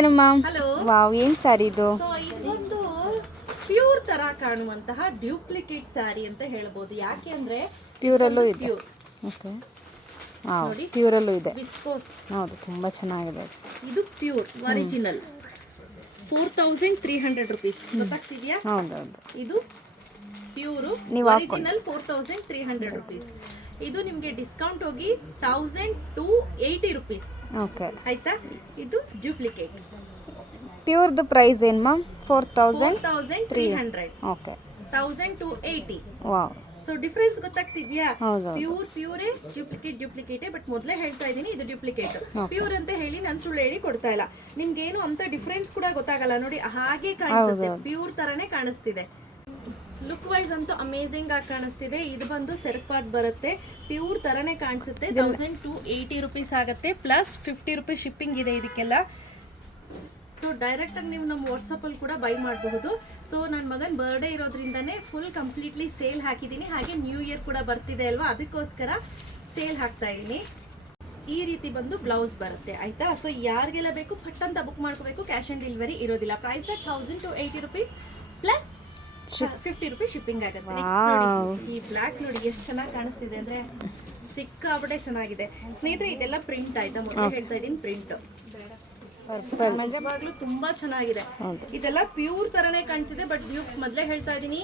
ಏನು ma'am? Hello. Wow, ಏನು ಸ್ಯಾರಿ ಇದು? ಸೊ ಇದೊಂದು ಪ್ಯೂರ್ ತರ ಕಾಣುವಂತಹ ಡ್ಯೂಪ್ಲಿಕೇಟ್ ಸ್ಯಾರಿ ಅಂತ ಹೇಳ್ಬೋದು. ಯಾಕೆ ಅಂದ್ರೆ ಪ್ಯೂರಲ್ಲೂ ಇದೆ. ಪ್ಯೂರ್ ಓಕೆ, ವಾವ್, ನೋಡಿ. ಪ್ಯೂರಲ್ಲೂ ಇದೆ. ವಿಸ್ಕೋಸ್. ಹೌದು, ತುಂಬ ಚೆನ್ನಾಗಿದೆ. ಇದು ಪ್ಯೂರ್ ಒರಿಜಿನಲ್ 4300 ರುಪೀಸ್. ಗೊತ್ತಾಗ್ತಿದ್ಯಾ? ಹೌದೌದು. ಇದು ಪ್ಯೂರು ಒರಿಜಿನಲ್ 4300 ರುಪೀಸ್. ಇದು ನಿಮಗೆ ಡಿಸ್ಕೌಂಟ್ ಹೋಗಿ 1280 ರುಪೀಸ್. ಓಕೆ, ಆಯ್ತಾ? ಇದು ಡ್ಯೂಪ್ಲಿಕೇಟ್. ಪ್ಯೂರ್ದು ಪ್ರೈಸ್ ಏನು ma'am? 4300. 4300. Okay, 1280. Wow. So difference ಗೊತ್ತಾಗ್ತಿದ್ಯಾ? ಹೌದು. ಪ್ಯೂರೇ ಡ್ಯೂಪ್ಲಿಕೇಟ್. ಬಟ್ ಮೊದಲೇ ಹೇಳ್ತಾ ಇದ್ದೀನಿ, ಇದು ಡ್ಯೂಪ್ಲಿಕೇಟ್. ಪ್ಯೂರ್ ಅಂತ ಹೇಳಿ ನಾನು ಸುಳ್ಳು ಹೇಳಿ ಕೊಡ್ತಾ ಇಲ್ಲ. ನಿಮ್ಗೇನು ಅಂತ ಡಿಫ್ರೆನ್ಸ್ ಕೂಡ ಗೊತ್ತಾಗಲ್ಲ. ನೋಡಿ, ಹಾಗೆ ಕಾಣಿಸುತ್ತೆ, ಪ್ಯೂರ್ ತರನೇ ಕಾಣಿಸ್ತಿದೆ. ಲುಕ್ ವೈಸ್ ಅಂತೂ ಅಮೇಸಿಂಗ್ ಆಗಿ ಕಾಣಿಸ್ತಿದೆ. ಇದು ಬಂದು ಸೆರಕ್ ಪಾರ್ಟ್ ಬರುತ್ತೆ, ಪ್ಯೂರ್ ತರನೇ ಕಾಣಿಸುತ್ತೆ. 1280 ರುಪೀಸ್ ಆಗುತ್ತೆ, ಪ್ಲಸ್ 50 ರುಪೀಸ್ ಶಿಪ್ಪಿಂಗ್ ಇದೆ ಇದಕ್ಕೆಲ್ಲ. ಸೊ ಡೈರೆಕ್ಟ್ ಆಗಿ ನೀವು ನಮ್ಮ ವಾಟ್ಸಪ್ ಅಲ್ಲಿ ಕೂಡ ಬೈ ಮಾಡಬಹುದು. ಸೊ ನನ್ನ ಮಗನ ಬರ್ಡೇ ಇರೋದ್ರಿಂದನೇ ಫುಲ್ ಕಂಪ್ಲೀಟ್ಲಿ ಸೇಲ್ ಹಾಕಿದ್ದೀನಿ. ಹಾಗೆ ನ್ಯೂ ಇಯರ್ ಕೂಡ ಬರ್ತಿದೆ ಅಲ್ವಾ, ಅದಕ್ಕೋಸ್ಕರ ಸೇಲ್ ಹಾಕ್ತಾ ಇದ್ದೀನಿ. ಈ ರೀತಿ ಬಂದು ಬ್ಲೌಸ್ ಬರುತ್ತೆ, ಆಯ್ತಾ? ಸೊ ಯಾರಿಗೆಲ್ಲ ಬೇಕು ಪಟ್ ಅಂತ ಬುಕ್ ಮಾಡ್ಕೋಬೇಕು. ಕ್ಯಾಶ್ ಆನ್ ಡೆಲಿವರಿ ಇರೋದಿಲ್ಲ. Price 1280 rupees plus 50 rupees shipping ಆಗುತ್ತೆ. ಈ ಬ್ಲ್ಯಾಕ್ ನೋಡಿ ಎಷ್ಟು ಚೆನ್ನಾಗಿ ಕಾಣಿಸ್ತಿದೆ ಅಂದ್ರೆ ಸಿಕ್ಕಾಬಟ್ಟೆ ಚೆನ್ನಾಗಿದೆ ಸ್ನೇಹಿತರೆ. ಇದೆಲ್ಲ ಪ್ರಿಂಟ್ ಆಯ್ತಾ, ಮೊದಲು ಹೇಳ್ತಾ ಇದ್ದೀನಿ, ಪ್ರಿಂಟ್ ನಿಜವಾಗ್ಲೂ ತುಂಬಾ ಚೆನ್ನಾಗಿದೆ. ಇದೆಲ್ಲ ಪ್ಯೂರ್ ತರನೇ ಕಾಣ್ತಿದೆ. ಬಟ್ ಮೊದಲೇ ಹೇಳ್ತಾ ಇದ್ದೀನಿ,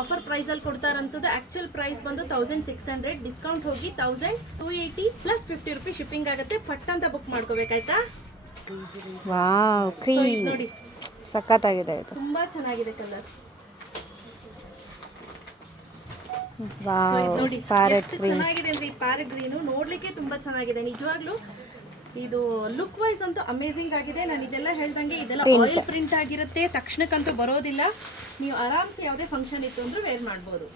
ಆಫರ್ ಪ್ರೈಸ್ ಅಲ್ಲಿ ಕೊಡ್ತಾರಂತದ್ದು. ಆಕ್ಚುಯಲ್ ಪ್ರೈಸ್ ಬಂದು 1600, ಡಿಸ್ಕೌಂಟ್ ಹೋಗಿ 1280 ಪ್ಲಸ್ 50 ರುಪೀಸ್ ಶಿಪ್ಪಿಂಗ್ ಆಗುತ್ತೆ. ಪಟ್ ಅಂತ ಬುಕ್ ಮಾಡ್ಕೋಬೇಕಾಯ್ತಾ? ವಾವ್, ಕ್ರೀಮ್ ನೋಡಿ, ಸಖತ್ತಾಗಿದೆ ಇದು. ತುಂಬಾ ಚೆನ್ನಾಗಿದೆ ಕಲರ್. ವಾವ್, ನೋಡಿ ಪ್ಯಾರೆಟ್ ಎಷ್ಟು ಗ್ರೀನ್. ಚೆನ್ನಾಗಿದೆ ಅಂದ್ರೆ ಈ ಪ್ಯಾರೆಟ್ ಗ್ರೀನು ನೋಡ್ಲಿಕ್ಕೆ ತುಂಬಾ ಚೆನ್ನಾಗಿದೆ ನಿಜವಾಗ್ಲೂ. ಇದು ಲುಕ್ ವೈಸ್ ಅಂತೂ ಅಮೇಸಿಂಗ್ ಆಗಿದೆ. ನಾನು ಇದೆಲ್ಲ ಹೇಳ್ದಂಗೆ ಇದೆಲ್ಲ ಆಯಿಲ್ ಪ್ರಿಂಟ್ ಆಗಿರುತ್ತೆ, ತಕ್ಷಣಕ್ಕಂತೂ ಬರೋದಿಲ್ಲ. ನೀವು ಆರಾಮ್ಸೆ ಯಾವುದೇ ಫಂಕ್ಷನ್ ಇತ್ತು ಅಂದ್ರೆ ವೇರ್ ಮಾಡ್ಬೋದು.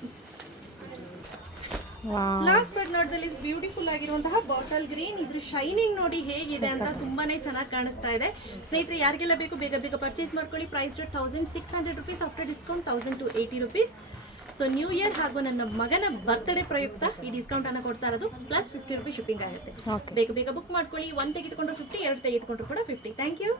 Last but not the least beautiful ಆಗಿರುವಂತಹ ಬಾಟಲ್ ಗ್ರೀನ್. ಇದ್ರ ಶೈನಿಂಗ್ ನೋಡಿ ಹೇಗಿದೆ ಅಂತ, ತುಂಬಾನೇ ಚೆನ್ನಾಗಿ ಕಾಣಿಸ್ತಾ ಇದೆ. ಸ್ನೇಹಿತರೆ, ಯಾರಿಗೆಲ್ಲ ಬೇಕು ಬೇಗ ಬೇಗ ಪರ್ಚೇಸ್ ಮಾಡ್ಕೊಳ್ಳಿ. Price 1600 rupees, after discount 1280 rupees. So new year ಹಾಗೂ ನನ್ನ ಮಗನ ಬರ್ತ್ಡೇ ಪ್ರಯುಕ್ತ ಈ ಡಿಸ್ಕೌಂಟ್ ಅನ್ನು ಕೊಡ್ತಾ ಇರೋದು. ಪ್ಲಸ್ 50 ರುಪೀಸ್ ಶಿಪ್ಪಿಂಗ್ ಆಗುತ್ತೆ. ಬೇಗ ಬೇಗ ಬುಕ್ ಮಾಡ್ಕೊಳ್ಳಿ. 1 ತೆಗೆದುಕೊಂಡ್ರು 50, 2 ತೆಗೆದುಕೊಂಡ್ರು ಕೂಡ 50. Thank you.